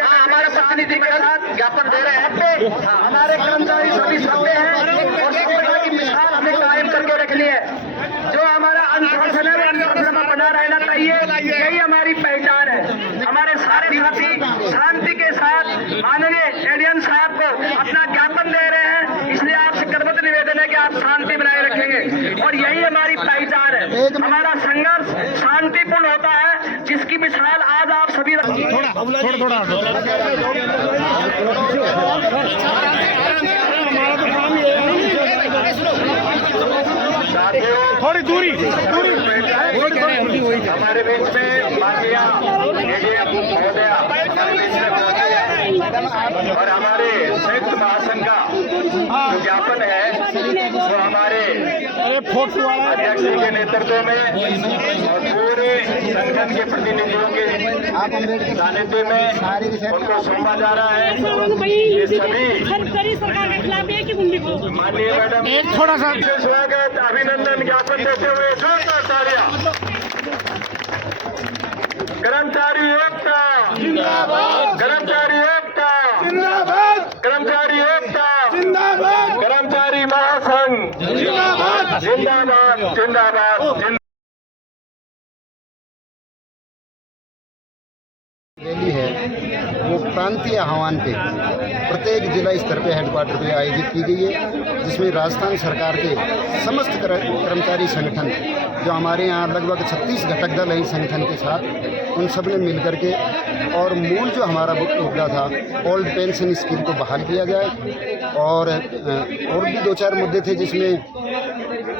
हमारे प्रतिनिधिमंडल ज्ञापन दे रहे हैं। हमारे कर्मचारी सभी सत्य हैं और सत्यता की मिसाल हमें कायम करके रखनी है। जो हमारा अनुशासन है वो अनुशासन में बना रहना चाहिए, यही हमारी पहचान है। हमारे सारे साथी शांति के साथ माननीय एडीएम साहब को अपना ज्ञापन दे रहे हैं, इसलिए आपसे करबद्ध निवेदन है कि आप शांति बनाए रखेंगे और यही हमारी पहचान है। हमारा संघर्ष शांतिपूर्ण होता है, जिसकी मिसाल आज आप सभी थोड़ी दूरी हमारे बीच में माफिया और हमारे संयुक्त महासंघ का जो ज्ञापन है वो हमारे अध्यक्ष जी के नेतृत्व में और पूरे संगठन के प्रतिनिधियों के सानिध्य में उनको सौंपा जा रहा है। ये सभी माननीय मैडम थोड़ा सा स्वागत अभिनंदन ज्ञापन देते हुए जोरदार तालियां। कर्मचारी एकता जिंदाबाद, कर्मचारी एकता जिंदाबाद, कर्मचारी एकता जिंदाबाद, कर्मचारी महासंघ जिंदाबाद जिंदाबाद जिंदाबाद। रैली है वो प्रांतीय आह्वान पे प्रत्येक जिला स्तर पे हेडक्वार्टर पे आयोजित की गई है, जिसमें राजस्थान सरकार के समस्त कर्मचारी संगठन जो हमारे यहाँ लगभग 36 घटक दल है इस संगठन के साथ, उन सब ने मिल करके और मूल जो हमारा मुद्दा था ओल्ड पेंशन स्कीम को बहाल किया जाए और भी 2-4 मुद्दे थे जिसमें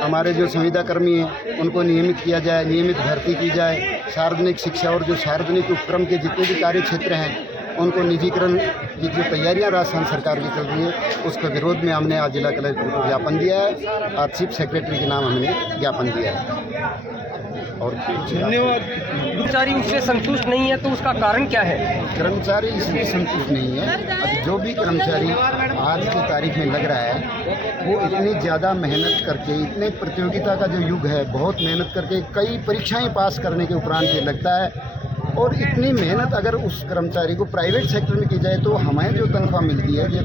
हमारे जो संविदा कर्मी हैं उनको नियमित किया जाए, नियमित भर्ती की जाए, सार्वजनिक शिक्षा और जो सार्वजनिक उपक्रम के जितने भी कार्य क्षेत्र हैं उनको निजीकरण की जो तैयारियां राजस्थान सरकार की चल रही है उसके विरोध में हमने आज जिला कलेक्टर को ज्ञापन दिया है। आज चीफ सेक्रेटरी के नाम हमने ज्ञापन दिया है। और धन्यवाद। कर्मचारी उससे संतुष्ट नहीं है तो उसका कारण क्या है? कर्मचारी इसलिए संतुष्ट नहीं है, अब जो भी कर्मचारी आज की तारीख में लग रहा है वो इतनी ज़्यादा मेहनत करके, इतने प्रतियोगिता का जो युग है, बहुत मेहनत करके कई परीक्षाएं पास करने के उपरांत ये लगता है और इतनी मेहनत अगर उस कर्मचारी को प्राइवेट सेक्टर में की जाए तो हमें जो तनख्वाह मिलती है, जो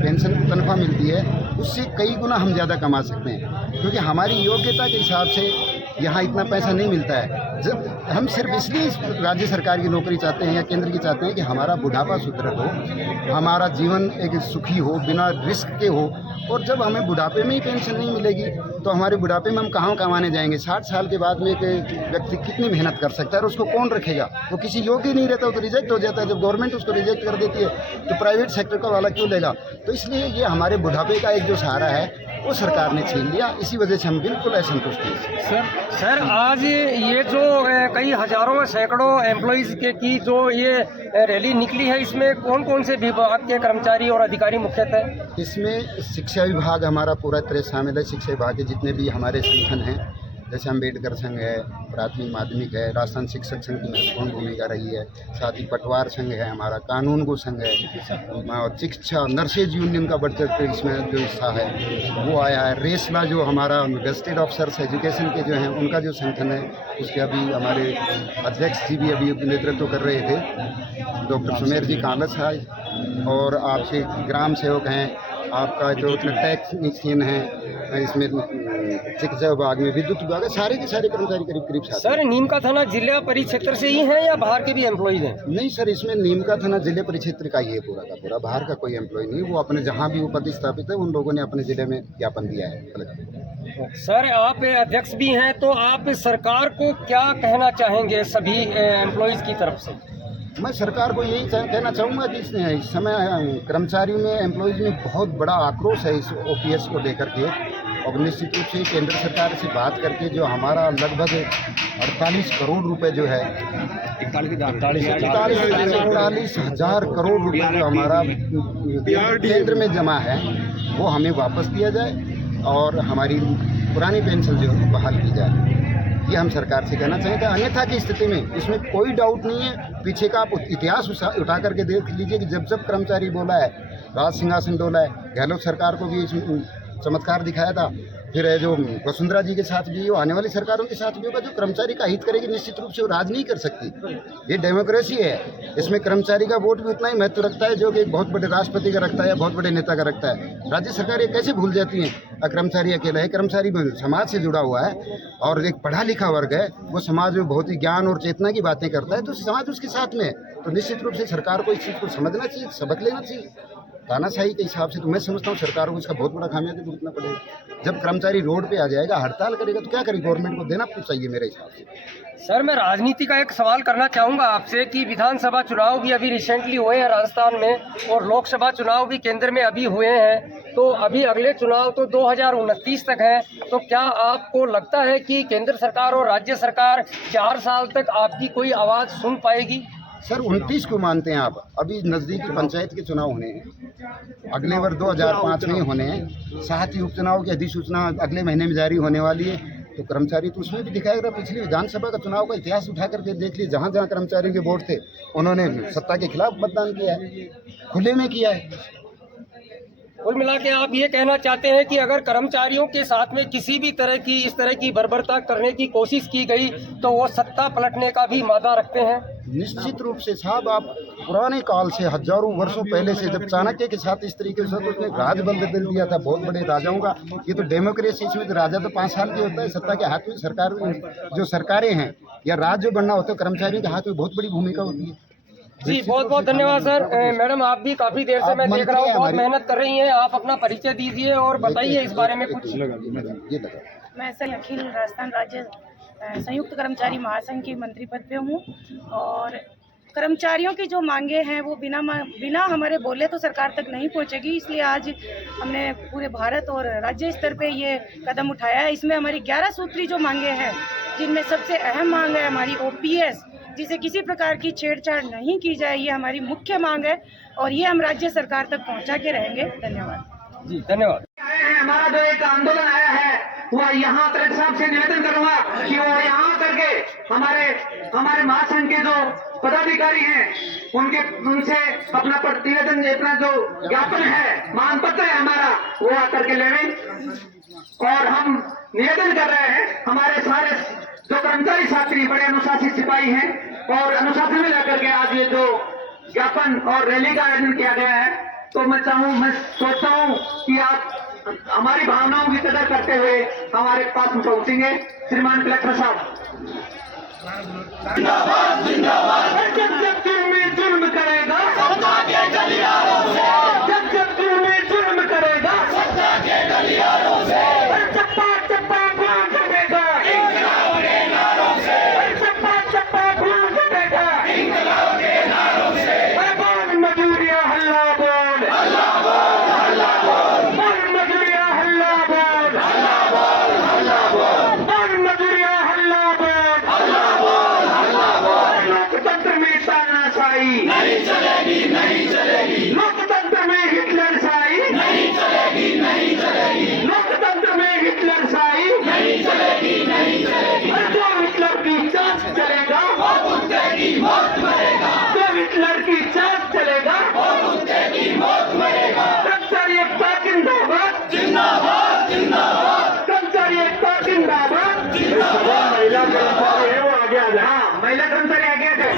पेंशन तनख्वाह मिलती है, उससे कई गुना हम ज़्यादा कमा सकते हैं, क्योंकि हमारी योग्यता के हिसाब से यहाँ इतना पैसा नहीं मिलता है। जब हम सिर्फ इसलिए राज्य सरकार की नौकरी चाहते हैं या केंद्र की चाहते हैं कि हमारा बुढ़ापा सुदृढ़ हो, हमारा जीवन एक सुखी हो, बिना रिस्क के हो। और जब हमें बुढ़ापे में ही पेंशन नहीं मिलेगी तो हमारे बुढ़ापे में हम कहाँ कमाने जाएंगे? 60 साल के बाद में एक व्यक्ति कितनी मेहनत कर सकता है और उसको कौन रखेगा? वो किसी योग्य ही नहीं रहता, वो तो रिजेक्ट हो जाता है। जब गवर्नमेंट उसको रिजेक्ट कर देती है तो प्राइवेट सेक्टर का वाला क्यों लेगा? तो इसलिए ये हमारे बुढ़ापे का एक जो सहारा है वो सरकार ने छीन लिया, इसी वजह से हम बिल्कुल असंतुष्ट हैं। सर आज ये जो कई हजारों सैकड़ों एम्प्लॉइज़ की जो ये रैली निकली है, इसमें कौन कौन से विभाग के कर्मचारी और अधिकारी मुख्यतः? इसमें शिक्षा विभाग हमारा पूरा तरह शामिल है। शिक्षा विभाग के जितने भी हमारे संगठन हैं, जैसे अम्बेडकर संघ है, प्राथमिक माध्यमिक है, राजस्थान शिक्षक संघ की महत्वपूर्ण भूमिका रही है, साथ ही पटवार संघ है, हमारा कानून गो संघ है, और शिक्षा नर्सेज यूनियन का बढ़ इसमें जो हिस्सा है वो आया है। रेसला जो हमारा गेस्टेड ऑफिसर्स एजुकेशन के जो हैं उनका जो संगठन है, उसके अभी हमारे अध्यक्ष जी भी अभी नेतृत्व कर रहे थे, डॉक्टर सुमेर जी कालस है, और आपसे ग्राम सेवक हैं, आपका जो टेक्नीशियन है, इसमें शिक्षा विभाग में विद्युत विभाग है, सारे के सारे कर्मचारी करीब सर नीमका थाना जिला परिक्षेत्र से ही है या बाहर के भी एम्प्लॉइज हैं? नहीं सर, इसमें नीमका थाना जिले परिक्षेत्र का ही है पूरा का पूरा, बाहर का कोई एम्प्लॉय नहीं। वो अपने जहाँ भी उपस्थापित है उन लोगों ने अपने जिले में ज्ञापन दिया है। सर आप अध्यक्ष भी हैं, तो आप सरकार को क्या कहना चाहेंगे सभी एम्प्लॉइज की तरफ से? मैं सरकार को यही कहना चाहूँगा कि इस समय कर्मचारियों में, एम्प्लॉयज़ में बहुत बड़ा आक्रोश है इस ओपीएस को लेकर के, और निश्चित रूप से केंद्र सरकार से बात करके जो हमारा लगभग 48 करोड़ रुपए जो है, 48,000 करोड़ रुपए जो हमारा केंद्र में जमा है वो हमें वापस दिया जाए और हमारी पुरानी पेंशन जो बहाल की जाए, ये हम सरकार से कहना चाहेंगे। अन्यथा की स्थिति में इसमें कोई डाउट नहीं है, पीछे का आप इतिहास उठा करके देख लीजिए कि जब जब कर्मचारी बोला है, राज सिंहासन डोला है, गहलोत सरकार को भी इसमें चमत्कार दिखाया था, फिर है जो वसुंधरा जी के साथ भी हो, आने वाली सरकारों के साथ भी होगा। जो कर्मचारी का हित करेगी निश्चित रूप से वो राज नहीं कर सकती। ये डेमोक्रेसी है, इसमें कर्मचारी का वोट भी उतना ही महत्व रखता है जो कि एक बहुत बड़े राष्ट्रपति का रखता है या बहुत बड़े नेता का रखता है। राज्य सरकार ये कैसे भूल जाती हैं कर्मचारी अकेला है। कर्मचारी समाज से जुड़ा हुआ है और एक पढ़ा लिखा वर्ग है, वो समाज में बहुत ही ज्ञान और चेतना की बातें करता है, तो समाज उसके साथ में है। तो निश्चित रूप से सरकार को इस चीज़ को समझना चाहिए, सबक लेना चाहिए। तानाशाही के हिसाब से तो मैं समझता हूँ सरकार को इसका बहुत बड़ा खामियाजा भुगतना पड़ेगा। जब कर्मचारी रोड पे आ जाएगा, हड़ताल करेगा, तो क्या करेगी गवर्नमेंट को? देना चाहिए मेरे हिसाब से। सर, मैं राजनीति का एक सवाल करना चाहूँगा आपसे कि विधानसभा चुनाव भी अभी रिसेंटली हुए हैं राजस्थान में और लोकसभा चुनाव भी केंद्र में अभी हुए हैं, तो अभी अगले चुनाव तो 2029 तक है। तो क्या आपको लगता है कि केंद्र सरकार और राज्य सरकार 4 साल तक आपकी कोई आवाज़ सुन पाएगी? सर 29 को मानते हैं आप? अभी नज़दीकी पंचायत के चुनाव होने हैं, अगले वर्ष 2005 में होने हैं। साथ ही उपचुनाव की अधिसूचना अगले महीने में जारी होने वाली है। तो कर्मचारी तो उसमें भी दिखाएगा। पिछली विधानसभा का चुनाव का इतिहास उठा करके देख लीजिए, जहाँ जहाँ कर्मचारी के वोट थे उन्होंने सत्ता के खिलाफ मतदान किया है, खुले में किया है। कुल मिला के आप ये कहना चाहते हैं कि अगर कर्मचारियों के साथ में किसी भी तरह की इस तरह की बर्बरता करने की कोशिश की गई तो वो सत्ता पलटने का भी मादा रखते हैं? निश्चित रूप से साहब, आप पुराने काल से हजारों वर्षों पहले से जब चाणक्य के साथ इस तरीके से उसने राजबल बदल दिया था बहुत बड़े राजाओं का। ये तो डेमोक्रेसी, इसमें तो राजा तो 5 साल की होता है, सत्ता के हाथ में सरकार, जो सरकारें हैं या राज्य बनना होता है, कर्मचारियों के हाथ में बहुत बड़ी भूमिका होती है। जी, बहुत बहुत धन्यवाद सर। मैडम, आप भी काफ़ी देर से मैं देख रहा हूँ बहुत मेहनत कर रही हैं। आप अपना परिचय दीजिए और बताइए इस बारे में कुछ। मैं सर अखिल राजस्थान राज्य संयुक्त कर्मचारी महासंघ की मंत्री पद पे हूँ और कर्मचारियों की जो मांगे हैं वो बिना हमारे बोले तो सरकार तक नहीं पहुँचेगी। इसलिए आज हमने पूरे भारत और राज्य स्तर पे ये कदम उठाया है। इसमें हमारी 11 सूत्री जो मांगे हैं, जिनमें सबसे अहम मांग है हमारी OPS, जिसे किसी प्रकार की छेड़छाड़ नहीं की जाए, ये हमारी मुख्य मांग है और ये हम राज्य सरकार तक पहुंचा के रहेंगे। धन्यवाद जी, धन्यवाद। हमारा जो एक आंदोलन आया है वह यहाँ कलेक्टर साहब से निवेदन करूंगा कि वो यहाँ करके हमारे महासंघ के जो पदाधिकारी हैं उनसे अपना निवेदन, अपना जो ज्ञापन है, मांग पत्र है हमारा, वो आकर के लेवें। और हम निवेदन कर रहे हैं, हमारे सारे जो कर्मचारी साथी बड़े अनुशासित सिपाही हैं और अनुशासन में लेकर के आज ये जो ज्ञापन और रैली का आयोजन किया गया है, तो मैं सोचता हूँ कि आप हमारी भावनाओं की कदर करते हुए हमारे पास पहुंचेंगे। श्रीमान कलेक्टर साहब, जिंदाबाद जिंदाबाद। जब जुल्म करेगा सत्ता के गलियारों से, जब जुल्म करेगा सत्ता के गलियारों से, चप्पा चप्पा खून फटेगा इंकलाब के नारों से, चप्पा खून फटेगा इंकलाब के नारों से। बोल मजूरिया हल्ला बोल, हल्ला बोल, हल्ला बोल, बोल मजूरिया हल्ला बोल, हल्ला बोल, हल्ला बोल, बोल मजूरिया हल्ला बोल, हल्ला बोल, हल्ला बोल। लोकतंत्र में तानाशाही नहीं चलेगी, नहीं चलेगी। लोकतंत्र में हिटलरशाही नहीं चलेगी, नहीं चलेगी। लोकतंत्र में हिटलरशाही नहीं चलेगी, नहीं चलेगी। जो हिटलर की जांच चलेगा वो कुत्ते की मौत मरेगा, जो हिटलर की जांच चलेगा वो कुत्ते की मौत मरेगा। कर्मचारी एकता जिंदाबाद, जिंदाबाद, जिंदाबाद। कर्मचारी एकता जिंदाबाद, जिंदाबाद। महिला कर्मचारी है वो आगे आ जाए। हाँ, महिला कर्मचारी आगे आ जाए।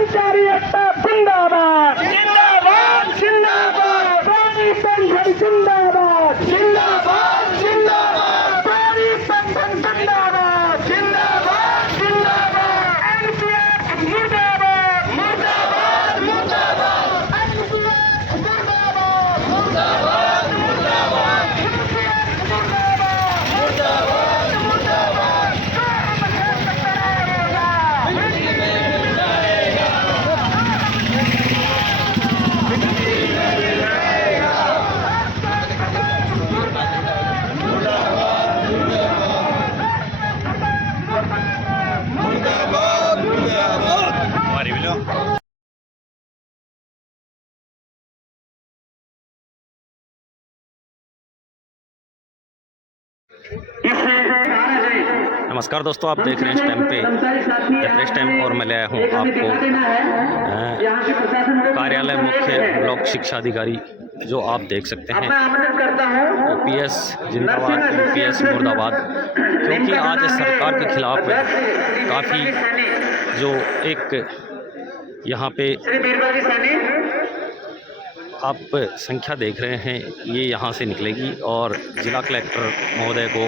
कर्मचारी एकता जिंदाबाद जिंदाबाद जिंदाबाद सारी पेंशन जिंदाबाद जिंदाबाद जिंदाबाद सारी पेंशन जिंदाबाद जिंदाबाद जिंदाबाद एनपीएस मुर्दाबाद मुर्दाबाद मुर्दाबाद एनपीएस मुर्दाबाद मुर्दाबाद मुर्दाबाद एनपीएस मुर्दाबाद मुर्दाबाद मुर्दाबाद नमस्कार दोस्तों, आप देख रहे हैं इस टाइम पे द प्रेस टाइम और मैं लाया हूँ आपको कार्यालय मुख्य ब्लॉक शिक्षा अधिकारी, जो आप देख सकते हैं ओपीएस जिंदाबाद यूपीएस मुर्दाबाद, क्योंकि आज सरकार के खिलाफ काफ़ी जो एक यहाँ पे आप संख्या देख रहे हैं ये यहाँ से निकलेगी और जिला कलेक्टर महोदय को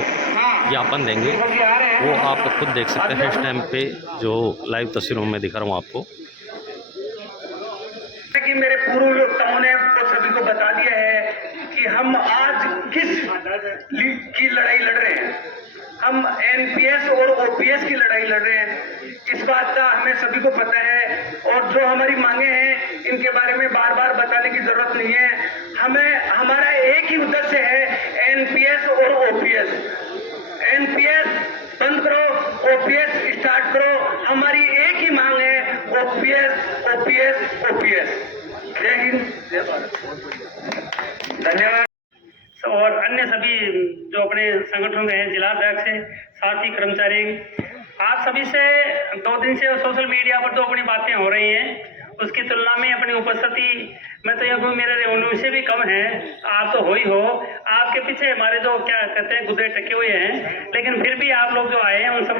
ज्ञापन देंगे। वो आप खुद देख सकते हैं इस टाइम पे जो लाइव तस्वीरों में दिखा रहा हूँ आपको। कि मेरे पूर्व वक्ताओं ने सभी को बता दिया है कि हम आज किस की लड़ाई लड़ रहे हैं। हम एनपीएस और ओपीएस की लड़ाई लड़ रहे हैं, इस बात का हमें सभी को पता है। और जो हमारी मांगे हैं इनके बारे में बार बार बताने की जरूरत नहीं है। हमारा एक ही उद्देश्य है, एनपीएस और ओपीएस। एनपीएस बंद करो, ओपीएस स्टार्ट करो। हमारी एक ही मांग है, ओपीएस ओपीएस ओपीएस। जय हिंद, जय भारत। धन्यवाद। और अन्य सभी जो अपने संगठन में हैं, जिलाध्यक्ष है, साथी कर्मचारी, आप सभी से 2 दिन से सोशल मीडिया पर तो अपनी बातें हो रही हैं, उसकी तुलना में अपनी उपस्थिति मैं तो यह मेरे रेवेन्यू से भी कम है। आप तो हो ही हो, आपके पीछे हमारे जो क्या कहते हैं गुर्दे टके हुए हैं, लेकिन फिर भी आप लोग जो आए हैं उन सब